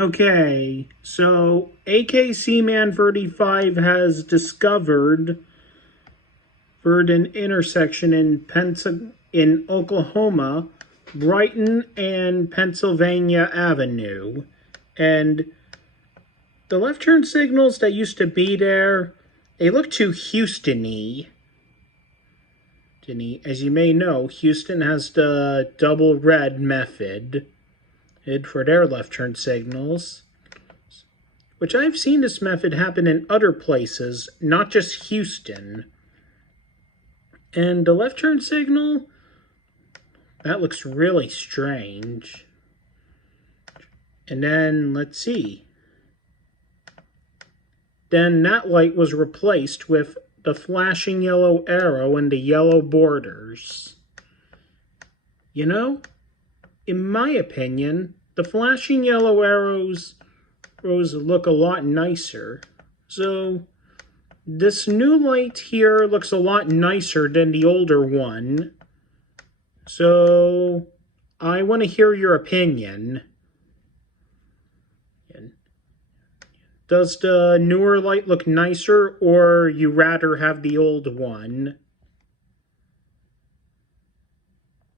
Okay, so AKC Man 35 has discovered Verdon intersection in Oklahoma, Brighton and Pennsylvania Avenue. And the left turn signals that used to be there, they look too Houston-y. As you may know, Houston has the double red method for their left turn signals, which I've seen this method happen in other places, not just Houston. And the left turn signal, that looks really strange. And then, let's see. Then that light was replaced with the flashing yellow arrow and the yellow borders. You know, in my opinion, the flashing yellow arrows look a lot nicer. So, this new light here looks a lot nicer than the older one. So, I want to hear your opinion. Does the newer light look nicer, or you rather have the old one?